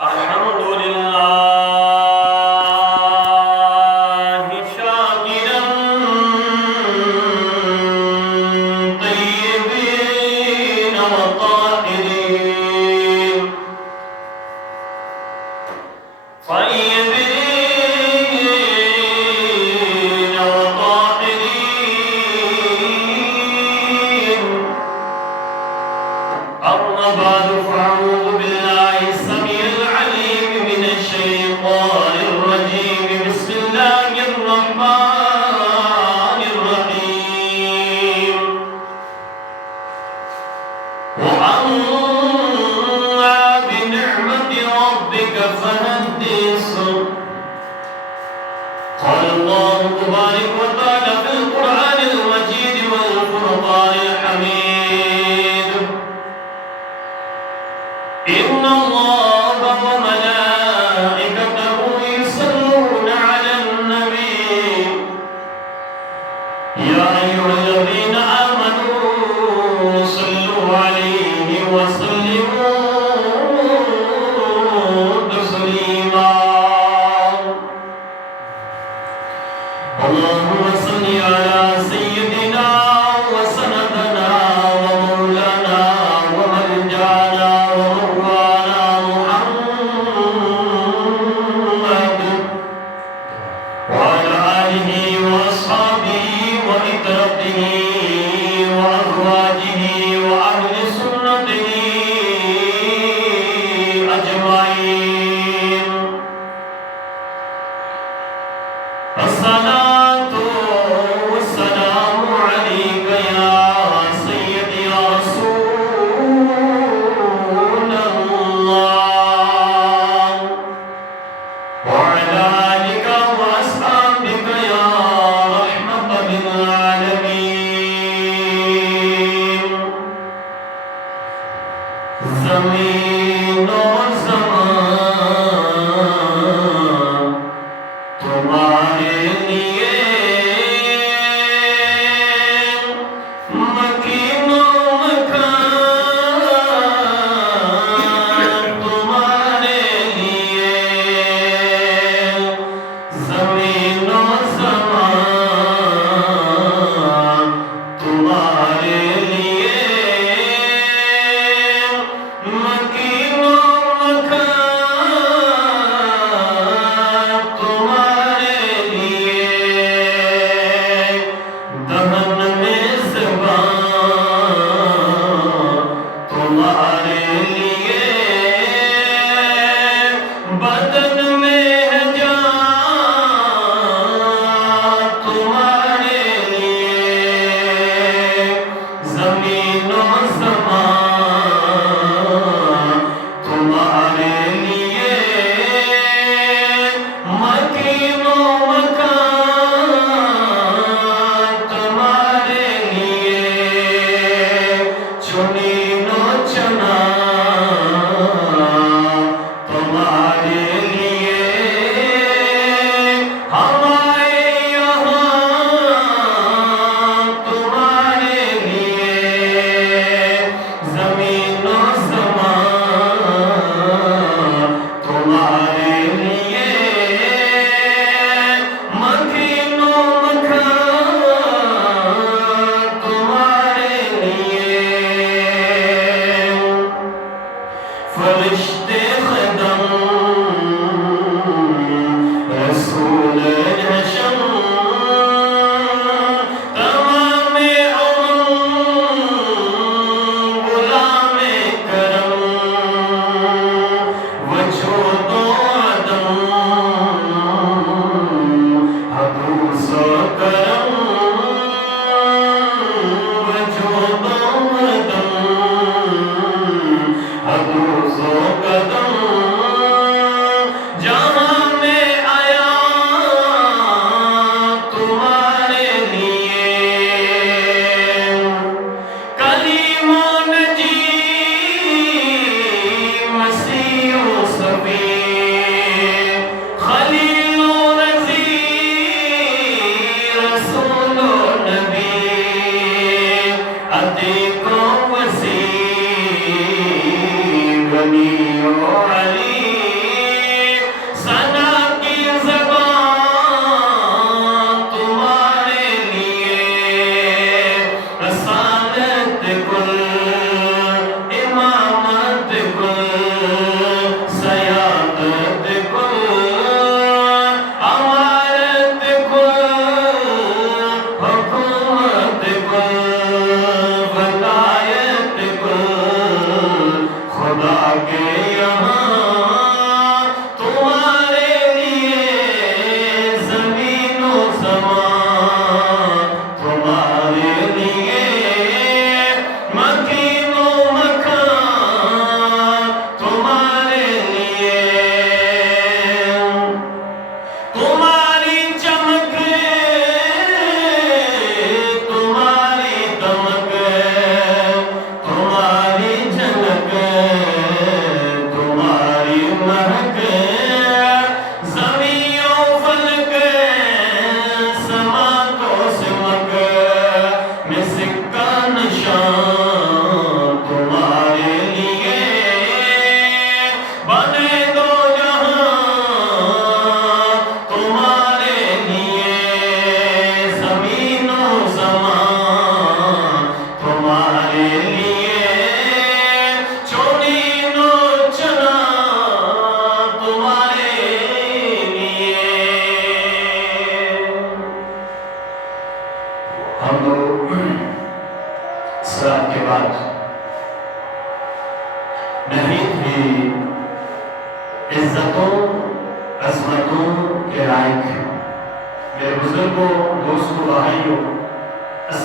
الحمد لله شاكرا طيبين وطاهرين أما بعد فأعوذ بالله السميع العليم من الشيطان الرجيم بسم الله الرحمن الرحيم وأما بنعمة ربك فحدث قال الله تبارك وتعالى في القرآن المجيد والفرقان الحميد إن الله وملائكته يصلون على النبي يا أيها الذين آمنوا صلوا عليه وسلموا تسليما اللهم صل على سيدنا وسندنا ومولانا وملجانا ومروانا محمد وعلى آله وأصحابه وإترته وأزواجه وأهل سنته أجمعين الصلاة والسلام عليك يا سيدي يا رسول الله وعلى آلك وأصحابك يا رحمة للعالمين زمین و زمان تمہارے لیے مکین و مکان تمہارے لیے زمین و زمان تمہارے لیے مکین و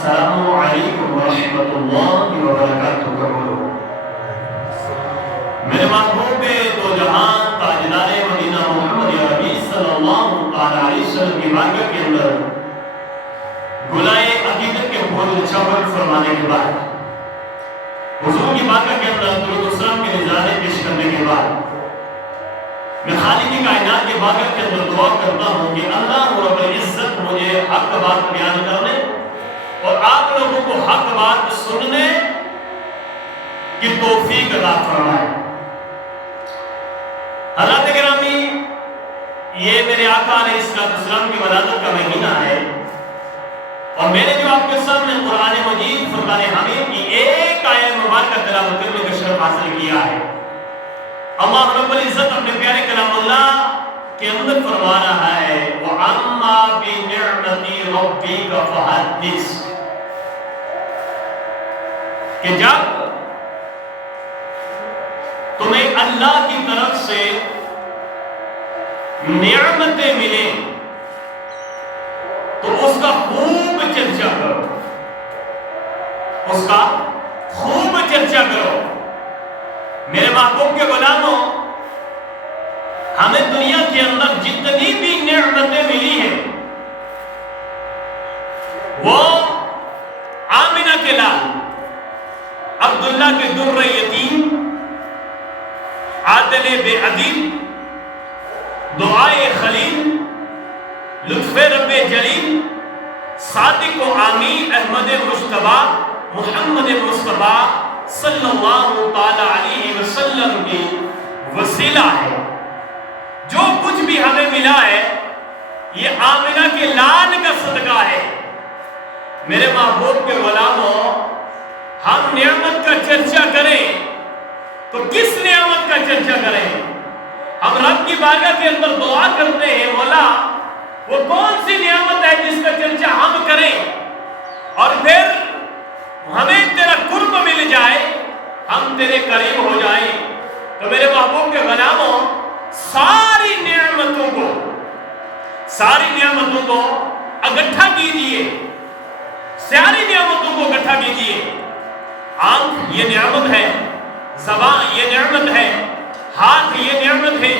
السلام علیکم ورحمۃ اللہ وبرکاتہ کا بولو۔ میرے محبوب دو جہان تاجدار مدینہ محمد عربی صلی اللہ علیہ وسلم کی بارگاہ کے اندر گلائے عقیدت کے پھول چاول فرمانے کے بعد، حضور کی بارگاہ کے اندر درود و سلام کے نذرانے پیش کرنے کے بعد، میں خالق کائنات کے بارگاہ کے اندر دعا کرتا ہوں کہ اللہ رب العزت مجھے حق بات بیان کرنے اور آپ لوگوں کو حق بات سننے کی توفیق عطا فرمائے۔ حضرات گرامی، یہ میرے آقا علیہ السلام کی ولادت کا مہینہ ہے، اور میں نے جو آپ کے سامنے قرآن مجید فرقان حمید کی ایک آیت مبارکہ تلاوت کرنے کا شرف حاصل کیا ہے۔ اللہ رب العزت اپنے پیارے کلام اللہ کے اندر فرما رہا ہے وَأَمَّا بِنِعْمَتِ رَبِّكَ فَحَدِّثْ، کہ جب تمہیں اللہ کی طرف سے نعمتیں ملیں تو اس کا خوب چرچا کرو، اس کا خوب چرچا کرو۔ میرے محبوب کے غلاموں، ہمیں دنیا کے اندر جتنی بھی نعمتیں ملی ہیں وہ آمنہ کے لال، عبداللہ کے در یتیم، عادل بے عدیم، دعائے خلیل، لطف رب جلیل، صادق و آمین احمد مجتبیٰ محمد مصطفیٰ صلی اللہ تعالی علیہ وسلم کی وسیلہ ہے۔ جو کچھ بھی ہمیں ملا ہے یہ آمنہ کے لال کا صدقہ ہے۔ میرے محبوب کے غلاموں، ہم نعمت کا چرچا کریں تو کس نعمت کا چرچا کریں؟ ہم رب کی بارگاہ کے اندر دعا کرتے ہیں مولا وہ کون سی نعمت ہے جس کا چرچا ہم کریں اور پھر ہمیں تیرا قرب مل جائے، ہم تیرے قریب ہو جائیں۔ تو میرے محبوب کے غلاموں، ساری نعمتوں کو اکٹھا کیجئے، ساری نعمتوں کو اکٹھا کیجئے۔ آنکھ یہ نعمت ہے، زبان یہ نعمت ہے، ہاتھ یہ نعمت ہے،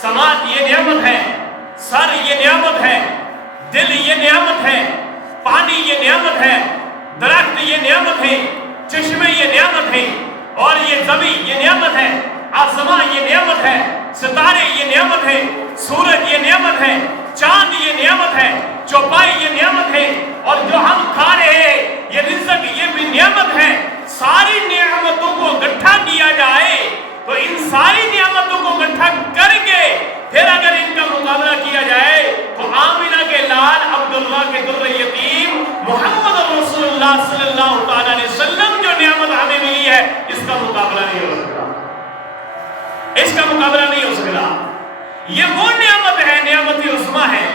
سماعت یہ نعمت ہے، سر یہ نعمت ہے، دل یہ نعمت ہے، پانی یہ نعمت ہے، درخت یہ نعمت ہے، چشمے یہ نعمت ہے، اور یہ زمین یہ نعمت ہے، آسمان یہ نعمت ہے، ستارے یہ نعمت ہے، سورج یہ نعمت ہے، چاند یہ نعمت ہے، چوپائی یہ نعمت ہے، اور جو ہم کھا رہے ہیں یہ رزق یہ بھی نعمت ہے۔ ساری نعمتوں کو اکٹھا کیا جائے تو ان ساری نعمتوں کو اکٹھا کر کے پھر اگر ان کا مقابلہ کیا جائے تو آمنہ کے لال عبداللہ کے در یتیم محمد رسول اللہ صلی اللہ علیہ وسلم جو نعمت ہمیں ملی ہے اس کا مقابلہ نہیں ہو سکتا، اس کا مقابلہ نہیں ہو سکتا۔ یہ وہ نعمت ہے، نعمت عظمیٰ ہے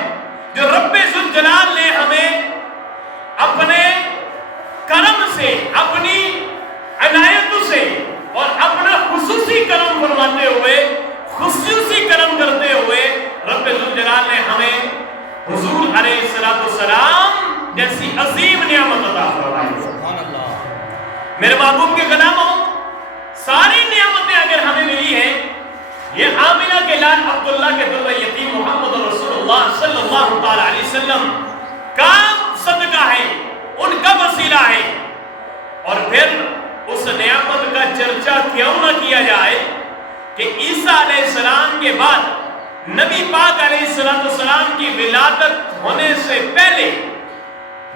جو رب ذوالجلال نے ہمیں اپنے کرم سے، اپنی عنایت سے اور اپنا خصوصی کرم فرماتے ہوئے، خصوصی کرم کرتے ہوئے رب ذوالجلال نے ہمیں حضور علیہ السلام جیسی عظیم نعمت عطا فرمائی۔ سبحان اللہ۔ میرے محبوب کے غلاموں، ساری نعمتیں اگر ہمیں ملی ہیں یہ آمنہ کے لال عبداللہ کے در یتیم محمد رسول اللہ صلی اللہ علیہ وسلم کا صدقہ ہے، ان کا وسیلہ ہے، اور پھر اس نعمت کا چرچا کیوں نہ کیا جائے کہ عیسیٰ علیہ السلام کے بعد نبی پاک علیہ السلام کی ولادت ہونے سے پہلے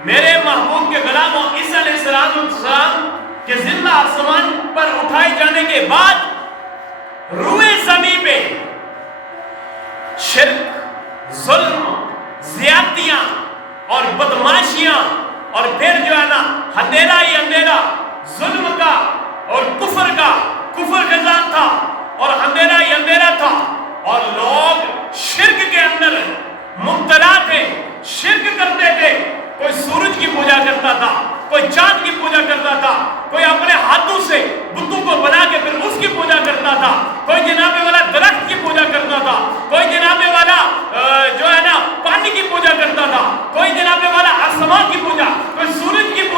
میرے محبوب کے غلاموں، عیسیٰ علیہ السلام کے زندہ آسمان پر اٹھائے جانے کے بعد روئے زمین پہ شرک، ظلم، زیادتیاں اور بدماشیاں، اور پھر جو ہے نا اندھیرا ہی اندھیرا ظلم کا اور کفر کا، کفر خزان تھا اور اندھیرا ہی اندھیرا تھا، اور لوگ شرک کے اندر مبتلا تھے، شرک کرتے تھے۔ کوئی سورج کی پوجا کرتا تھا، کوئی چاند کی پوجا کرتا تھا، کوئی اپنے ہاتھوں سے بتوں کو بنا کے پھر اس کی پوجا کرتا تھا، کوئی جناب والا درخت کی پوجا کرتا تھا، کوئی جناب والا جو ہے نا پانی کی پوجا کرتا تھا، کوئی جناب والا آسمان کی پوجا، کوئی سورج کی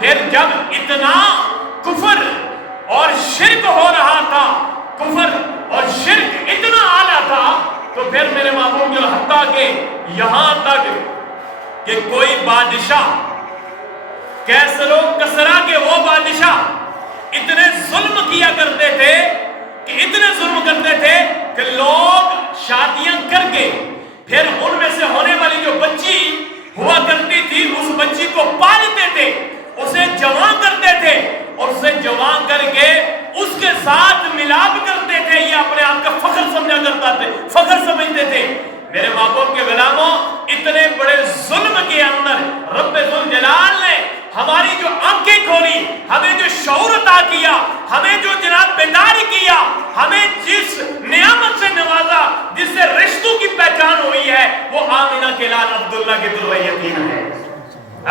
پھر جب اتنا کفر اور شرک ہو رہا تھا، کفر اور شرک اتنا اعلیٰ تھا، تو پھر میرے محبوب جو حتیٰ کہ یہاں تک کہ کوئی بادشاہ، کیسر و کسرا کے وہ بادشاہ اتنے ظلم کیا کرتے تھے کہ اتنے ظلم کرتے تھے کہ لوگ شادیاں کر کے پھر ان میں سے ہونے والی جو بچی ہوا کرتی تھی اس بچی کو پالتے تھے، اسے جوان کرتے تھے اور اسے جوان کر کے اس کے ساتھ ملاپ کرتے تھے، یہ اپنے آپ کا فخر سمجھا کرتا تھے، فخر سمجھتے تھے۔ میرے محبوب کے غلاموں، اتنے بڑے ظلم کے اندر رب ذوالجلال نے ہماری جو آنکھیں کھولی، ہمیں جو شعور عطا کیا، ہمیں جو جناب بیداری کیا، ہمیں جس نعمت سے نوازا، جس سے رشتوں کی پہچان ہوئی ہے، وہ آمینہ کے لال عبداللہ کے در یتیم ہے،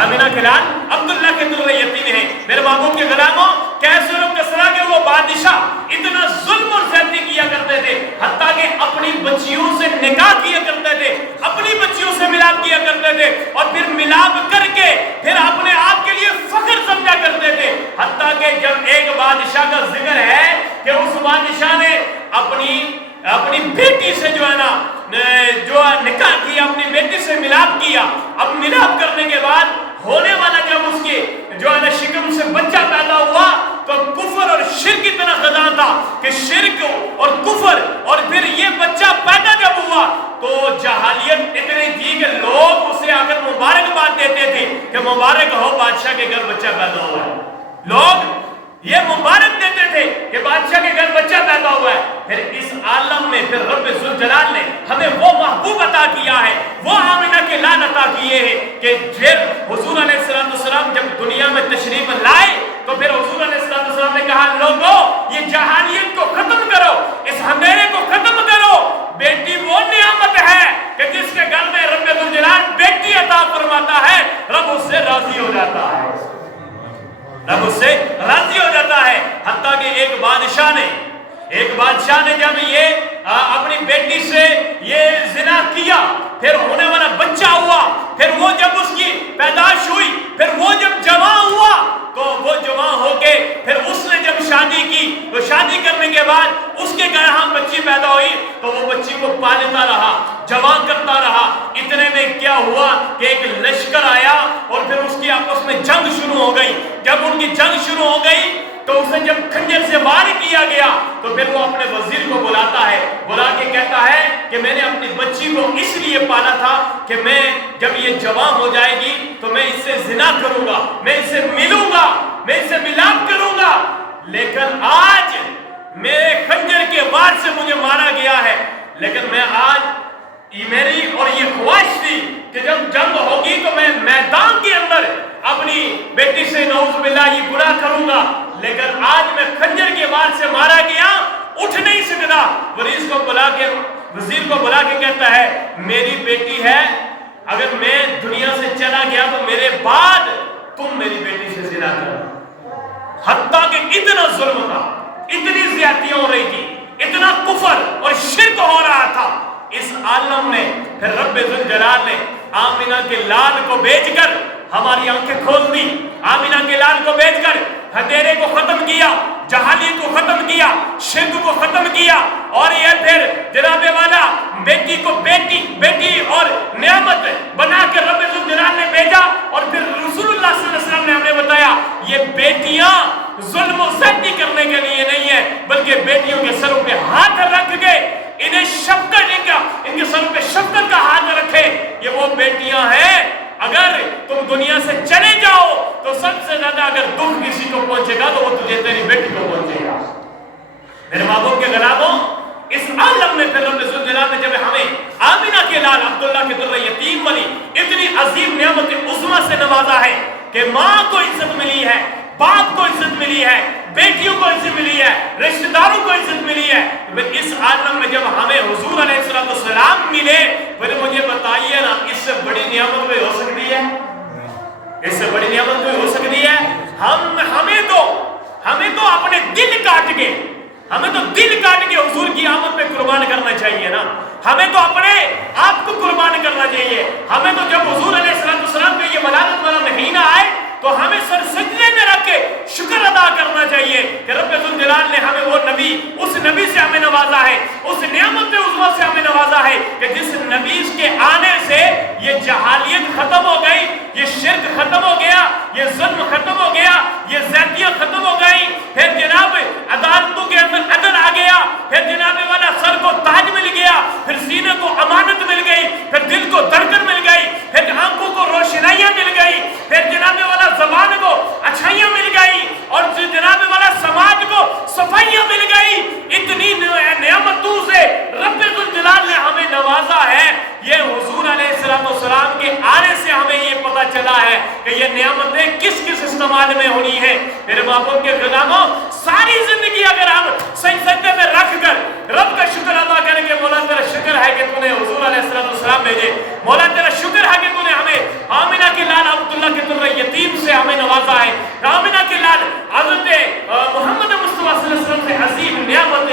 آمینہ کے لال عبداللہ کے در یتیم ہے۔ میرے محبوب کے غلاموں، کیسر و کسرا کے وہ بادشاہ اتنا ظلم اور زیادتی کیا کرتے تھے، حتیٰ کہ اپنی بچیوں سے نکاح کیا کرتے تھے، اپنی بچیوں سے ملاپ کیا کرتے تھے، اور پھر ملاپ کر کے پھر اپنے آپ کے لیے فخر سمجھا کرتے تھے۔ حتیٰ کہ جب ایک بادشاہ کا ذکر ہے کہ اس بادشاہ نے اپنی بیٹی سے جو ہے نا جو نکاح کیا، اپنی بیٹی سے ملاپ کیا، اب ملاپ کرنے کے بعد ہونے والا جب اس کے جو ہے نا شکم سے بچہ پیدا ہوا تو کفر اور شرک اتنا خزاں تھا کہ شرک اور کفر، اور پھر یہ بچہ پیدا جب ہوا تو جہالیت اتنی تھی کہ لوگ اسے آ کر مبارکباد دیتے تھے کہ مبارک ہو بادشاہ کے گھر بچہ پیدا ہوا ہے، لوگ یہ مبارک دیتے تھے کہ بادشاہ کے گھر بچہ پیدا ہوا ہے۔ پھر اس عالم میں پھر رب ذوالجلال نے ہمیں وہ محبوب عطا کیا ہے، وہ آمینہ کے لال عطا کیے ہیں کہ پھر حضور علیہ السلام جب دنیا میں تشریف لائے تو پھر حضور علیہ السلام نے کہا لوگوں یہ جہالیت کو ختم کرو، اس اندھیرے کو ختم کرو، بیٹی وہ نعمت ہے کہ جس کے گھر میں رب ذوالجلال بیٹی عطا فرماتا ہے، رب اس سے راضی ہو جاتا ہے، رب اس سے راضی ہو جاتا ہے۔ حتیٰ کہ ایک بادشاہ نے جب یہ اپنی بیٹی سے یہ زنا کیا، پھر ہونے والا بچہ ہوا، پھر وہ جب اس کی پیدائش ہوئی، پھر وہ جب جوان ہوا تو وہ جوان ہو کے پھر اس نے جب شادی کی تو شادی کرنے کے بعد اس کے گھر ہم بچی پیدا ہوئی تو وہ بچی کو پالتا رہا، جوان کرتا رہا۔ اتنے میں کیا ہوا کہ ایک لشکر آیا اور پھر اس کی آپس میں جنگ شروع ہو گئی۔ جب ان کی جنگ شروع ہو گئی تو اسے جب کھنجر سے وار کیا گیا تو پھر وہ اپنے وزیر کو بلاتا ہے، بلا کے کہتا ہے کہ میں نے اپنی بچی کو اس لیے پالا تھا کہ میں جب یہ جوان ہو جائے گی تو میں اس سے زنا کروں گا، میں اس سے ملوں گا، میں اس سے ملاپ کروں گا، لیکن آج میرے کھنجر کے وار سے مجھے مارا گیا ہے، لیکن میں آج میری اور یہ خواہش تھی کہ جب جنگ ہوگی تو میں میدان کے اندر اپنی بیٹی سے نعوذ باللہ یہ گناہ کروں گا، لیکن آج میں کھنجر کے وار سے مارا گیا، اٹھ نہیں سکتا۔ وزیر کو بلا کے کہتا ہے میری بیٹی ہے، اگر میں دنیا سے چلا گیا تو میرے بعد تم میری بیٹی سے زنا کرو۔ حتیٰ کہ اتنا ظلم تھا، اتنی زیادتیاں ہو رہی تھی، اتنا کفر اور شرک ہو رہا تھا، اس عالم میں پھر رب ذوالجلال نے آمینہ کے لال کو بھیج کر ہماری آنکھیں کھول دی، آمینہ کے لال کو بھیج کر اندھیرے کو ختم کیا، جہالیت کو ختم کیا، شرک کو ختم کیا، اور یہ پھر جناب والا بیٹی کو بیٹی اور نعمت بنا کے رب ذوالجلال نے بھیجا۔ اور پھر رسول اللہ صلی اللہ علیہ وسلم نے ہمیں بتایا یہ بیٹیاں ظلم و زیادتی کرنے کے لیے نہیں ہے، بلکہ بیٹیوں کے سروں پہ ہاتھ رکھ کے انہیں شفقت ان کے سروں پہ شفقت کا ہاتھ رکھے، یہ وہ بیٹیاں ہیں اگر تم دنیا سے چلے جاؤ تو سب سے زیادہ اگر دکھ کسی کو پہنچے گا تو وہ تجھے تیری بیٹی کو پہنچے گا۔ میرے محبوب کے غلاموں، اس عالم میں پھر رب ذوالجلال نے جب ہمیں آمینہ کے لال عبداللہ کے در یتیم والی اتنی عظیم نعمت عظمیٰ سے نوازا ہے کہ ماں کو عزت ملی ہے، باپ کو عزت ملی ہے، بیٹیوں کو عزت ملی ہے، رشتہ داروں کو عزت ملی ہے، اس عالم میں جب ہمیں حضور علیہ السلام ملے پھر مجھے بتائیے نا اس سے بڑی نعمت کوئی ہو سکتی ہے؟ اس سے بڑی نعمت کوئی ہو سکتی ہے؟ ہمیں تو اپنے دل کاٹ کے حضور کی آمد پہ قربان کرنا چاہیے نا، ہمیں تو اپنے آپ کو قربان کرنا چاہیے۔ ہمیں تو جب حضور علیہ السلام پہ یہ ولادت والا مہینہ آئے تو ہمیں سر سجدے شکر ادا کرنا چاہیے کہ رب ذوالجلال نے ہمیں وہ نبی، اس نبی سے ہمیں نوازا ہے، اس نعمت عظمیٰ سے ہمیں نوازا ہے کہ جس نبی کے آنے سے یہ جہالیت ختم ہو گئی، یہ شرک ختم ہو گیا، یہ ظلم ختم ہو گیا، یہ زیادتیاں ختم ہو گئی، پھر جناب عدالتوں کے اندر عدل آ گیا، پھر جناب والا سر کو تاج مل گیا، پھر سینے کو امانت مل گئی، پھر دل کو دھڑکن مل گئی، پھر آنکھوں کو روشنائیاں مل گئی، پھر جناب والا زبان کو اچھائیاں مل گئی، اور جناب والا سماج کو صفائیاں مل گئی۔ اتنی نعمتوں سے رب ذوالجلال نے ہمیں نوازا ہے۔ یہ حضور علیہ السلام کے آنے سے ہمیں یہ پتہ چلا ہے کہ یہ نعمتیں کس کس استعمال میں ہونی ہیں۔ میرے محبوب کے غلاموں، ساری زندگی اگر ہم سجدے میں رکھ کر رب کا شکر ادا کریں کہ مولا تیرا شکر ہے کہ تو نے حضور علیہ السلام بھیجے، مولا تیرا شکر ہے کہ تو نے ہمیں آمنہ کے لال عبداللہ کے در یتیم سے ہمیں نوازا ہے، آمنہ کے لال حضرت محمد مصطفیٰ صلی اللہ علیہ وسلم سے عظیم نعمت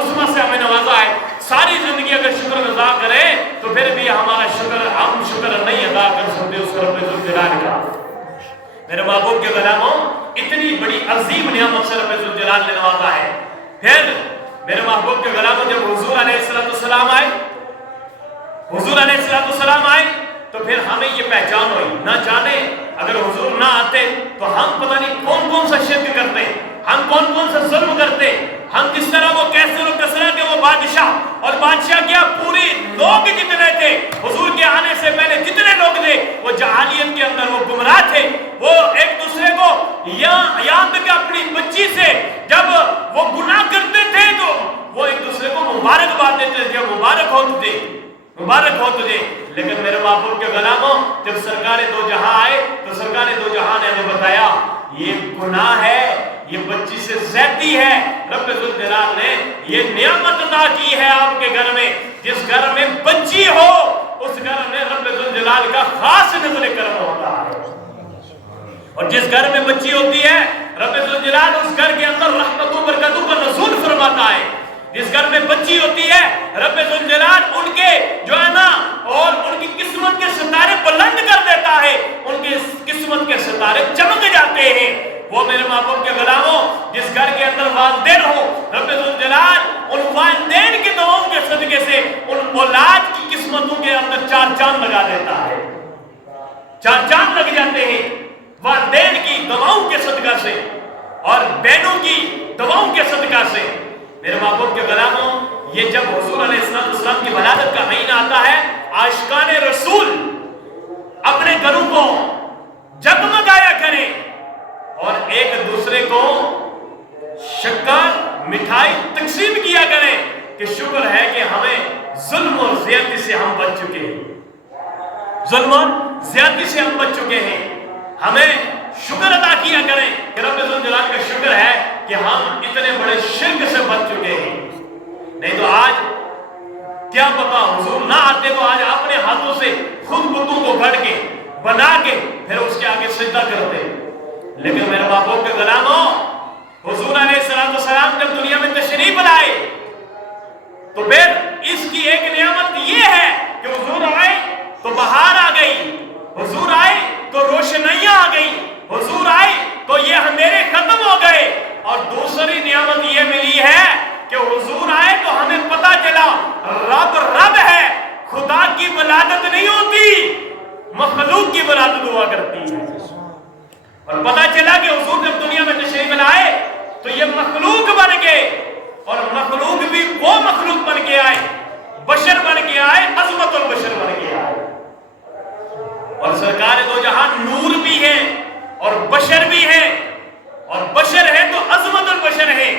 عظمیٰ سے ہمیں نوازا ہے۔ ساری زندگی اگر شکر ادا کریں تو پھر بھی ہمارا شکر، ہم شکر نہیں ادا کر سکتے اس رب ذوالجلال کا۔ میرے محبوب کے غلاموں، اتنی بڑی عظیم نعمت سے رب ذوالجلال نے نوازا ہے۔ پھر میرے محبوب کے غلاموں، جب حضور علیہ السلام آئے، حضور علیہ السلام آئے تو پھر ہمیں یہ پہچان ہوئی، نہ جانے اگر حضور نہ آتے تو ہم پتہ نہیں کون کون سا شرک کرتے، ہم کون کون سا ظلم کرتے، ہم کس طرح وہ کیسے و کسرا کے وہ بادشاہ، اور بادشاہ کیا پوری لوگ جتنے تھے حضور کے آنے سے پہلے جتنے لوگ تھے وہ جہالیت کے اندر وہ گمراہ تھے، وہ ایک دوسرے کو یہاں تک اپنی بچی سے جب وہ گناہ کرتے تھے تو وہ ایک دوسرے کو مبارکباد دیتے تھے، مبارک ہو تجھے، مبارک ہو تجھے۔ لیکن میرے محبوب کے غلاموں، جب سرکار دو جہاں آئے تو سرکار دو جہاں نے ہمیں بتایا یہ گناہ ہے، یہ بچی سے زیادتی ہے۔ رب ذوالجلال نے یہ نعمت عطا کی ہے آپ کے گھر میں، جس گھر میں بچی ہو اس گھر میں رب ذوالجلال کا خاص نظر کرم ہوتا ہے، اور جس گھر میں بچی ہوتی ہے رب ذوالجلال اس گھر کے اندر رحمتوں برکتوں کا نزول فرماتا ہے۔ جس گھر میں بچی ہوتی ہے رب ذوالجلال ان کے جو ہے نا اور ان کی قسمت کے ستارے بلند کر دیتا ہے، ان کی قسمت کے ستارے چمک جاتے ہیں۔ وہ میرے محبوب کے غلاموں، جس گھر کے اندر والدین ہو رب ذوالجلال ان والدین کی دعاؤں کے صدقے سے ان اولاد کی قسمتوں کے اندر چار چاند لگا دیتا ہے، چار چاند لگ جاتے ہیں والدین کی دعاؤں کے صدقہ سے اور بہنوں کی دعاؤں کے صدقہ سے۔ میرے محبوب کے غلاموں، یہ جب حضور علیہ السلام کی ولادت کا مہینہ آتا ہے، عاشقان رسول اپنے گھروں کو جگمگایا کریں اور ایک دوسرے کو شکر مٹھائی تقسیم کیا کریں کہ شکر ہے کہ ہمیں ظلم اور زیادتی سے ہم بچ چکے ہیں، ظلم اور زیادتی سے ہم بچ چکے ہیں۔ ہمیں شکر ادا کیا کریں کہ رب ذوالجلال کا شکر ہے کہ ہم اتنے بڑے شرک سے بچ چکے ہیں۔ نہیں تو آج کیا پتا حضور نہ آتے تو آج اپنے ہاتھوں سے خود بتوں کو گھڑ کے بنا کے پھر اس کے آگے سجدہ کرتے۔ لیکن میرے محبوب کے غلاموں، حضور علیہ السلام جب دنیا میں تشریف لائے تو پھر اس کی ایک نعمت یہ ہے کہ حضور آئے تو بہار آ گئی، حضور آئے تو روشنیاں آ گئی، حضور آئے تو یہ اندھیرے ختم ہو گئے، اور دوسری نعمت یہ ملی ہے کہ حضور آئے تو ہمیں پتہ چلا رب ہے، خدا کی ولادت نہیں ہوتی، مخلوق کی ولادت ہوا کرتی ہے۔ اور پتہ چلا کہ حضور جب دنیا میں تشریف لائے تو یہ مخلوق بن گئے، اور مخلوق بھی وہ مخلوق بن کے آئے، بشر بن کے آئے، عظمت البشر بن کے آئے۔ اور سرکار دو جہاں نور بھی ہے اور بشر بھی ہے، اور بشر ہے تو عظمت البشر ہے،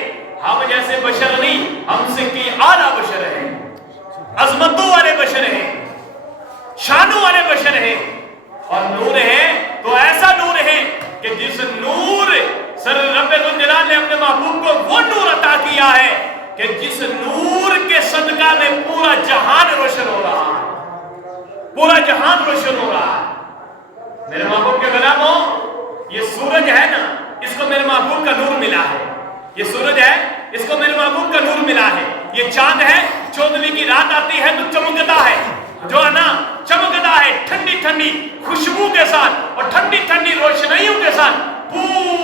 ہم جیسے بشر نہیں، ہم سے کی اعلیٰ بشر ہے، عظمتوں والے بشر ہیں، شانوں والے بشر ہیں، اور نور ہے تو ایسا نور ہے کہ جس نور سر رب ذوالجلال نے اپنے محبوب کو وہ نور عطا کیا ہے کہ جس نور کے صدقہ میں پورا جہان روشن ہو رہا ہے، پورا جہان روشن ہو رہا ہے۔ میرے محبوب کے غلاموں، یہ سورج ہے نا، اس کو میرے محبوب کا نور ملا ہے، یہ سورج ہے، اس کو میرے محبوب کا نور ملا ہے، یہ چاند ہے، 14ویں کی رات آتی ہے تو چمکتا ہے، جو ہے نا چمکتا ہے ٹھنڈی ٹھنڈی خوشبو کے ساتھ اور ٹھنڈی ٹھنڈی روشنائیوں کے ساتھ،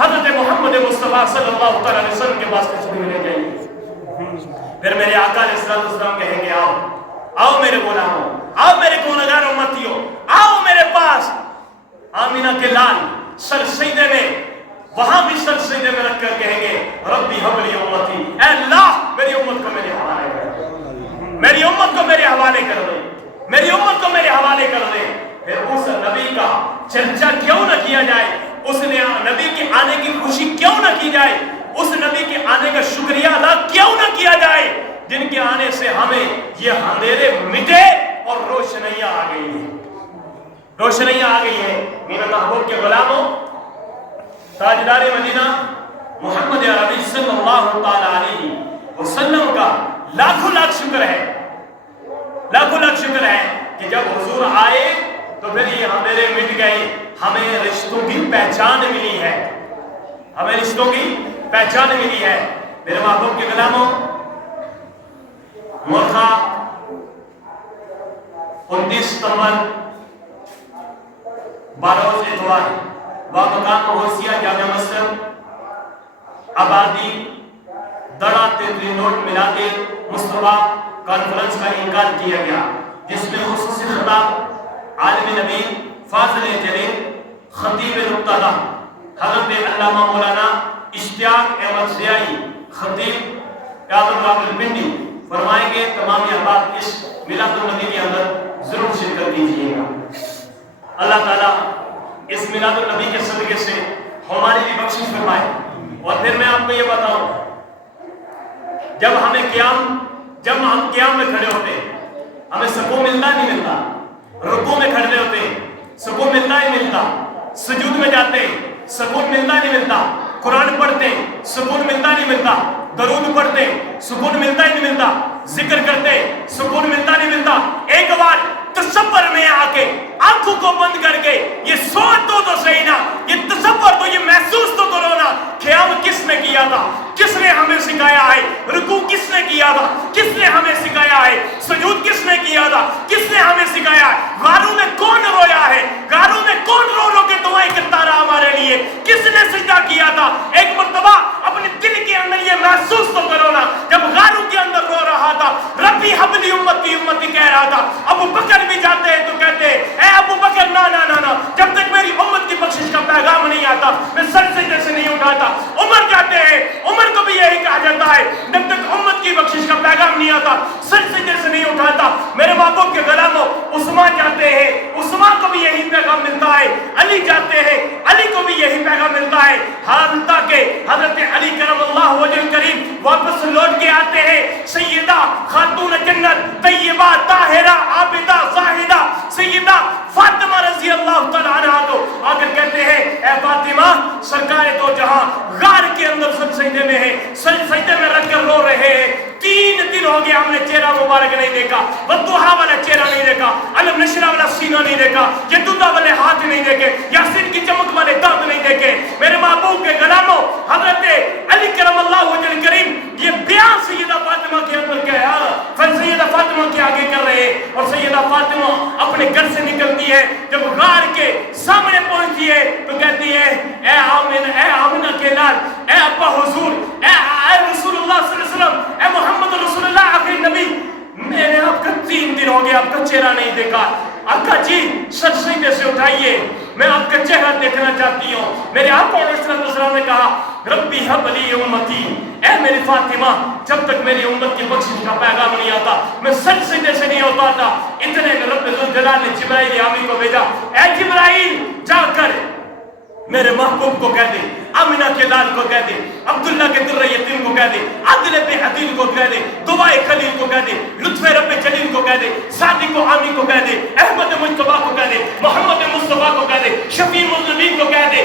حضرت محمد مصطفیٰ صلی اللہ علیہ وسلم کے پاس تشریف لے جائیں گے. پھر میرے آقا علیہ السلام کہیں گے آؤ میرے غلاموں، آؤ میرے گنہگار امتیوں، آؤ میرے پاس. آمینہ کے لال سر سجدے میں، وہاں بھی سر سجدے میں رکھ کر کہیں گے ربی حب لی امتی، اے اللہ میری امت کو میرے حوالے کر دے، میری امت کو میرے حوالے کر دے، میری امت کو میرے حوالے کر دے. پھر اس نبی کا چرچا کیوں نہ کیا جائے، اس نے نبی کے آنے کی خوشی کیوں نہ کی جائے، اس نبی کے آنے کا شکریہ ادا کیوں نہ کیا جائے جن کے آنے سے ہمیں یہ اندھیرے مٹے اور روشنیاں آ گئی ہیں، روشنیاں آ گئی ہیں. میرے محبوب کے غلاموں، تاجدار مدینہ محمد عربی صلی اللہ تعالی علیہ وسلم کا لاکھوں لاکھ شکر ہے، لاکھوں لاکھ شکر ہے کہ جب حضور آئے تو پھر یہ اندھیرے مٹ گئے، ہمیں رشتوں کی پہچان ملی ہے، ہمیں رشتوں کی پہچان ملی ہے. میرے محبوب کے غلاموں، مورخہ 29 ستمبر باروز اتوار بامقام غوثیہ جامع مسجد آبادی دڑا تیتری نوٹ ملاتے مصطفیٰ کانفرنس کا انعقاد کیا گیا، جس میں خصوصی خطاب عالم نبی فاضل جلیل خطیب نقطہ حضرت علامہ مولانا اشتیاق احمد ضیائی خطیب اعظم راولپنڈی فرمائیں گے. تمام احباب اس میلاد النبی کے اندر ضرور شرکت کیجیے گا. اللہ تعالیٰ اس میلاد النبی کے صدقے سے ہماری بھی بخشش فرمائے. اور پھر میں آپ کو یہ بتاؤں، جب ہم قیام میں کھڑے ہوتے ہمیں سکون ملتا نہیں ملتا، رکوع میں کھڑے ہوتے سکون ملتا ہی ملتا، سجود میں جاتے سکون ملتا نہیں ملتا، قرآن پڑھتے سکون ملتا نہیں ملتا، درود پڑھتے سکون ملتا ہی نہیں ملتا، ذکر کرتے سکون ملتا نہیں ملتا. ایک بار تصور میں آ کے آنکھوں کو بند کر کے یہ سوچ تو صحیح نا، یہ تصور تو، یہ محسوس تو کرو نا، قیام کس نے کیا تھا، کس نے ہمیں سکھایا ہے، رکوع کس نے کیا تھا، کس نے ہمیں سکھایا ہے، سجود کس نے کیا تھا، کس نے ہمیں سکھایا ہے، غاروں میں کون رویا ہے، غاروں میں کون رو رو کے دعائیں کرتا رہا ہمارے لیے، کس نے سجدہ کیا تھا. ایک مرتبہ اپنے دل کے اندر یہ محسوس تو کرو نا، جب غاروں کے اندر رو رہا تھا ربی حبلی امتی امتی کہہ رہا تھا، ابو بکر بھی جاتے ہیں تو کہتے ہیں اے ابو بکر نا نا نا نا، جب تک میری امت کی بخشش کا پیغام نہیں آتا میں سر سجدے سے نہیں اٹھاتا. عمر جاتے ہیں، عمر کو بھی یہی کہا جاتا ہے جب تک امت کی بخشش کا پیغام نہیں آتا سر سجدے سے نہیں اٹھاتا. میرے محبوب کے غلاموں، عثمان جاتے ہیں، عثمان کو بھی یہی پیغام ملتا ہے، علی جاتے ہیں، علی کو بھی یہی پیغام ملتا ہے، حتیٰ کہ حضرت علی کرم اللہ وجہ کریم واپس لوٹ کے آتے ہیں، سیدہ خاتون جنت طیبہ طاہرہ عابدہ زاہدہ سیدہ فاطمہ رضی اللہ تعالیٰ عنہ کو آ کر کہتے ہیں اے فاطمہ سرکار تو جہاں غار کے اندر سجدے میں ہے، سجدے میں رکھ کر رو رہے ہیں، 3 دن ہو گیا ہم نے چہرہ مبارک نہیں دیکھا، والضحیٰ والا چہرہ نہیں دیکھا، علم نشرہ والا سینہ نہیں دیکھا، یدودہ والے ہاتھ نہیں دیکھے، یاسین کی چمک والے دانت نہیں دیکھے. میرے محبوب کے غلاموں، حضرت علی کرم اللہ وجہ کریم یہ بیان سیدہ فاطمہ کے اندر کیا ہے، پھر سیدہ فاطمہ کے آگے کر رہے ہیں، اور سیدہ فاطمہ اپنے گھر سے نکلتی ہے، جب غار کے سامنے پہنچتی ہے تو کہتی ہے اے آمنہ کے لال، اے ابا حضور، اے رسول اللہ صلی اللہ علیہ وسلم، اے محمد رسول اللہ آخری نبی، میں نے آپ کا 3 دن ہو گیا آپ کا چہرہ نہیں دیکھا. آقا جی سر سجدے سے اٹھائیے، میں آپ کا چہرہ دیکھنا چاہتی ہوں. میرے آقا علیہ السلام نے کہا ربی حب لی امتی، اے میری فاطمہ جب تک میری امت کی بخشش کا پیغام نہیں آتا میں سر سجدے سے نہیں ہوتا تھا. اتنے میں رب ذوالجلال نے جبرائیل امین کو بھیجا، اے جبرائیل جا کر میرے محبوب کو کہہ دے، آمنہ کے لال کو کہہ دے، عبداللہ کے در یتیم کو کہہ دے، عادل بن عدیل کو کہہ دے، دعائے خلیل کو کہہ دے، لطف رب جلیل کو کہہ دے، صادق و عامی کو کہہ دے، احمد مجتبیٰ کو کہہ دے، محمد مصطفیٰ کو کہہ دے، شفیع مذنبین کو کہہ دے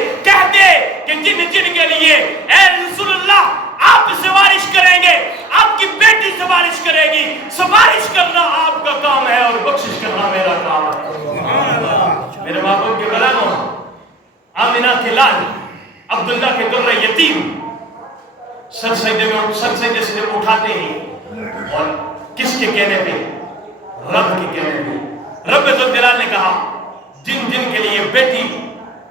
کہ جن کے لیے اے رسول اللہ آپ سفارش کریں گے، آپ کی بیٹی سفارش کرے گی، سفارش کرنا آپ کا کام ہے اور بخشش کرنا میرا کام ہے. میرے محبوب کے غلاموں، آمنہ کے لال عبداللہ کے در یتیم سر سجدے سے اٹھاتے ہیں، اور کس کے کہنے پہ؟ رب کے کہنے پہ. رب ذوالجلال نے کہا جن کے لیے بیٹی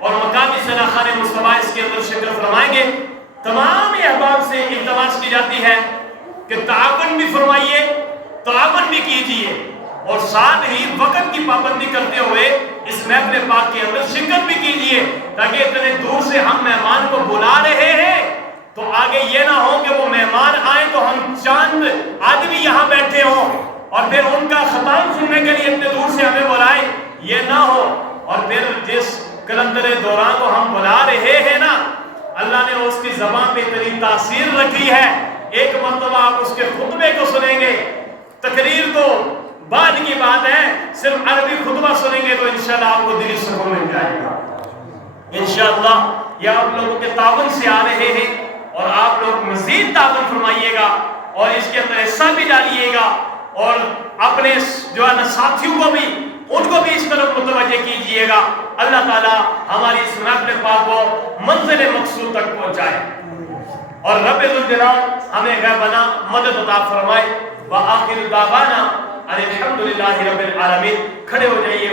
اور مقامی سلاخان مصطفیٰ اس کے اندر شرکت فرمائیں گے. تمام احباب سے التماس کی جاتی ہے کہ تعاون بھی فرمائیے, تعاون بھی کیجیے, اور ساتھ ہی وقت کی پابندی کرتے ہوئے اس محفل پاک کے اندر شرکت بھی کیجیے, تاکہ اتنے دور سے ہم مہمان کو بلا رہے ہیں تو آگے یہ نہ ہو کہ وہ مہمان آئیں تو ہم چاند آدمی یہاں بیٹھے ہوں اور پھر ان کا خطاب سننے کے لیے اتنے دور سے ہمیں بلائیں, یہ نہ ہو. اور پھر جس کلندر دوران کو ہم بلا رہے ہیں نا, اللہ نے اس کی زبان پہ اتنی تاثیر رکھی ہے, ایک مرتبہ آپ اس کے خطبے کو سنیں گے, تقریر تو بعد کی بات ہے, صرف عربی خطبہ سنیں گے تو انشاءاللہ آپ کو دلی سکون مل جائے گا انشاءاللہ. یہ آپ لوگوں کے تعاون سے آ رہے ہیں اور آپ لوگ مزید تعاون فرمائیے گا اور اس کے اندر حصہ بھی ڈالیے گا, اور اپنے جو ہے نا ساتھیوں کو بھی, ان کو بھی اس طرف متوجہ کیجئے گا. اللہ تعالیٰ ہماری اس محفل پاک کو منزل مقصود تک پہنچائے اور رب ذوالجلال ہمیں غیبانہ مدد عطا فرمائے. وآخر دعوانا الحمدللہ رب العالمین. کھڑے ہو جائیے.